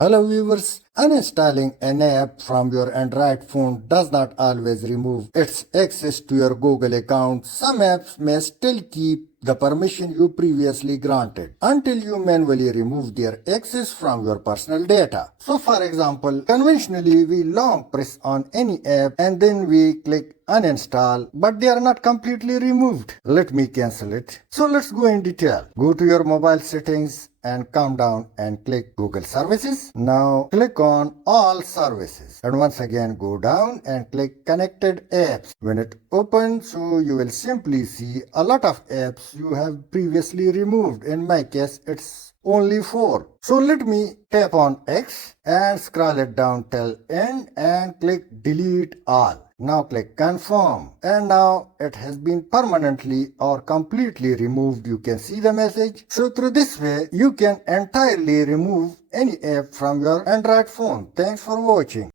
Hello viewers, uninstalling an app from your Android phone does not always remove its access to your Google account. Some apps may still keep the permission you previously granted until you manually remove their access from your personal data. So for example, conventionally we long press on any app and then we click uninstall, but they are not completely removed. Let me cancel it. So let's go in detail. Go to your mobile settings and come down and click Google Services. Now click on All Services and once again go down and click Connected Apps. When it opens, so you will simply see a lot of apps you have previously removed. In my case, it's only 4. So let me tap on X and scroll it down till end and click Delete All. Now click confirm and now it has been permanently or completely removed. You can see the message. So through this way you can entirely remove any app from your Android phone. Thanks for watching.